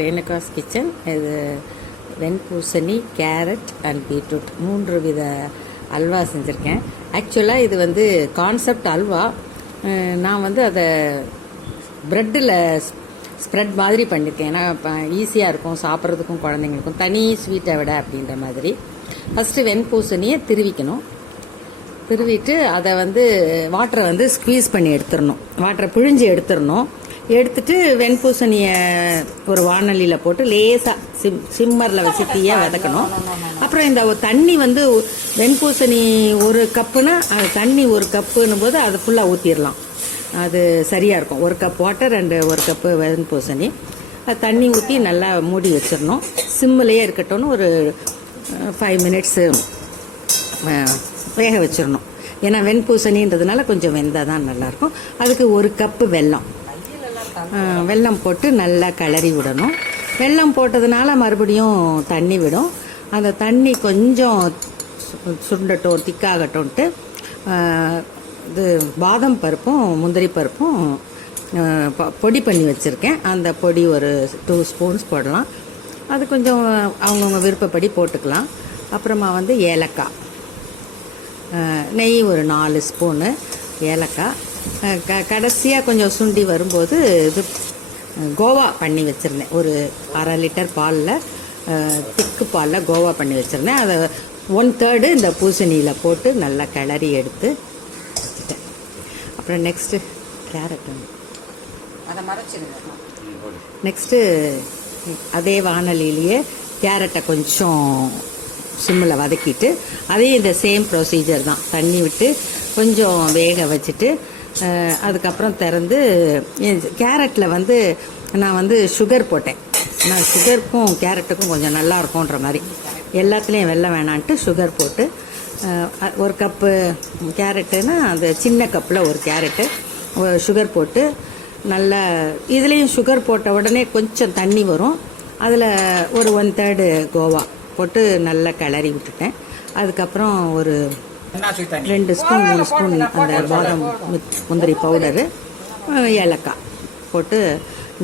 Renuka's kitchen. இது வெண்பூசணி, carat and beetroot 3 வித அல்வா செஞ்சுருக்கேன். ஆக்சுவலாக இது வந்து கான்செப்ட் அல்வா. நான் வந்து அதை ப்ரெட்டில் ஸ்ப்ரெட் மாதிரி பண்ணியிருக்கேன். ஏன்னா இப்போ ஈஸியாக இருக்கும் சாப்பிட்றதுக்கும் குழந்தைங்களுக்கும், தனி ஸ்வீட்டை விட அப்படின்ற மாதிரி. ஃபஸ்ட்டு வெண்பூசணியை திருவிட்டு அதை வந்து வாட்டரை வந்து ஸ்க்வீஸ் பண்ணி எடுத்துடணும், வாட்டரை பிழிஞ்சு எடுத்துடணும். எடுத்துட்டு வெண்பூசணியை ஒரு வானலியில் போட்டு லேசாக சிம்மரில் வச்சு தீயாக வதக்கணும். அப்புறம் இந்த தண்ணி வந்து வெண்பூசணி 1 கப்புனா அது தண்ணி 1 கப்புன்னும் போது அதை ஃபுல்லாக ஊற்றிடலாம். அது சரியாக இருக்கும். 1 கப் வாட்டர் அண்டு 1 கப்பு வெண்பூசணி. அது தண்ணி ஊற்றி நல்லா மூடி வச்சிடணும். சிம்மிலேயே இருக்கட்டும்னு ஒரு 5 மினிட்ஸு வேக வச்சிடணும். ஏன்னா வெண்பூசணின்றதுனால கொஞ்சம் வெந்தால் தான் நல்லாயிருக்கும். அதுக்கு 1 கப்பு வெல்லம் போட்டு நல்லா கிளறி விடணும். வெல்லம் போட்டதுனால மறுபடியும் தண்ணி விடும். அந்த தண்ணி கொஞ்சம் சுண்டட்டும், திக்காகட்டும்ன்ட்டு இது பாதாம் பருப்பும் முந்திரி பருப்பும் பொடி பண்ணி வச்சுருக்கேன். அந்த பொடி ஒரு 2 ஸ்பூன்ஸ் போடலாம். அது கொஞ்சம் அவங்கவுங்க விருப்பப்படி போட்டுக்கலாம். அப்புறமா வந்து ஏலக்காய், நெய் ஒரு 4 ஸ்பூனு, ஏலக்காய். கடைசியாக கொஞ்சம் சுண்டி வரும்போது இது கோவா பண்ணி வச்சுருந்தேன். ஒரு 1/2 லிட்டர் பாலில், திக்கு பாலில் கோவா பண்ணி வச்சுருந்தேன். அதை 1/3 இந்த பூசணியில் போட்டு நல்லா கிளறி எடுத்து வச்சுட்டேன். அப்புறம் நெக்ஸ்ட்டு கேரட் அதை மறைச்சிடுங்க. நெக்ஸ்ட்டு அதே வானலிலேயே கேரட்டை கொஞ்சம் சிம்மில் வதக்கிட்டு அதையும் இந்த சேம் ப்ரொசீஜர் தான். தண்ணி விட்டு கொஞ்சம் வேக வச்சுட்டு அதுக்கப்புறம் திறந்து கேரட்டில் வந்து நான் வந்து சுகர் போட்டேன். நான் சுகருக்கும் கேரட்டுக்கும் கொஞ்சம் நல்லா இருக்கும்ன்ற மாதிரி எல்லாத்துலேயும் வெல்லம் வேணான்ட்டு சுகர் போட்டு 1 கப்பு கேரட்டுன்னா அந்த சின்ன கப்பில் 1 கேரட்டு சுகர் போட்டு நல்லா, இதுலேயும் சுகர் போட்ட உடனே கொஞ்சம் தண்ணி வரும். அதில் ஒரு 1/3 கோவா போட்டு நல்லா கிளறி விட்டுட்டேன். அதுக்கப்புறம் ஒரு 2 ஸ்பூன் 3 ஸ்பூன் அந்த பாதாம் முந்திரி பவுடரு, ஏலக்காய் போட்டு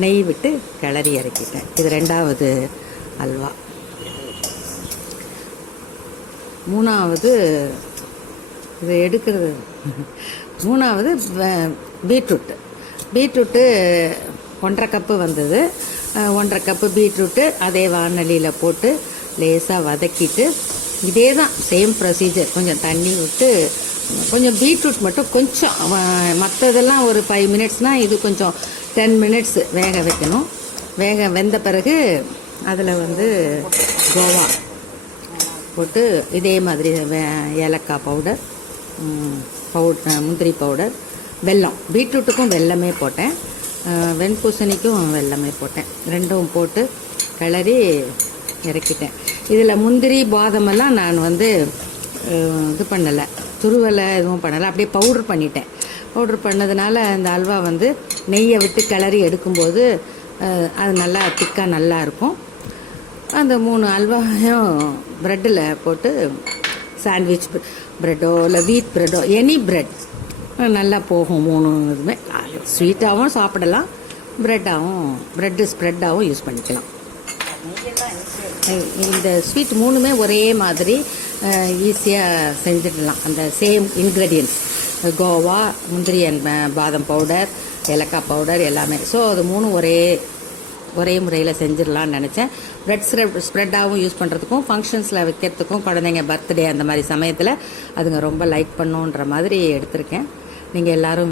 நெய் விட்டு கிளறி இறக்கிட்டேன். இது 2வது அல்வா. 3வது இது எடுக்கிறது. 3வது பீட்ரூட்டு 1/2 கப்பு வந்தது. 1/2 கப்பு பீட்ரூட்டு அதே வானலியில் போட்டு லேசாக வதக்கிட்டு, இதே தான் சேம் ப்ரொசீஜர். கொஞ்சம் தண்ணி விட்டு கொஞ்சம் பீட்ரூட் மட்டும் கொஞ்சம், மற்றதெல்லாம் ஒரு 5 மினிட்ஸ்னால் இது கொஞ்சம் 10 மினிட்ஸ் வேக வைக்கணும். வெந்த பிறகு அதில் வந்து கோவா போட்டு இதே மாதிரி ஏலக்காய் பவுடர், முந்திரி பவுடர், வெல்லம். பீட்ரூட்டுக்கும் வெல்லமே போட்டேன், வெண்பூசணிக்கும் வெல்லமே போட்டேன். 2ம் போட்டு கிளறி இறக்கிட்டேன். இதில் முந்திரி பாதமெல்லாம் நான் வந்து இது பண்ணலை, துருவலை எதுவும் பண்ணலை, அப்படியே பவுட்ரு பண்ணிட்டேன். பவுட்ரு பண்ணதுனால அந்த அல்வா வந்து நெய்யை விட்டு கிளறி எடுக்கும்போது அது நல்லா திக்காக நல்லா இருக்கும். அந்த 3 அல்வாவையும் ப்ரெட்டில் போட்டு சாண்ட்விச் ப்ரெட்டோ இல்லை வீட் ப்ரெட்டோ எனி ப்ரெட் நல்லா போகும். 3 இதுவுமே ஸ்வீட்டாகவும் சாப்பிடலாம், ப்ரெட்டு ஸ்ப்ரெட்டாகவும் யூஸ் பண்ணிக்கலாம். இந்த ஸ்வீட் 3மே ஒரே மாதிரி ஈஸியாக செஞ்சிடலாம். அந்த சேம் இன்க்ரீடியன்ட்ஸ், கோவா, முந்திரி அண்ட் பாதாம் பவுடர், ஏலக்காய் பவுடர் எல்லாமே. ஸோ அது 3 ஒரே முறையில் செஞ்சிடலான்னு நினச்சேன். ப்ரெட் ஸ்ப்ரெட்டாகவும் யூஸ் பண்ணுறதுக்கும், ஃபங்க்ஷன்ஸில் வைக்கிறதுக்கும், குழந்தைங்க பர்த்டே அந்த மாதிரி சமயத்தில் அதுங்க ரொம்ப லைக் பண்ணுன்ற மாதிரி எடுத்திருக்கேன். நீங்கள் எல்லோரும்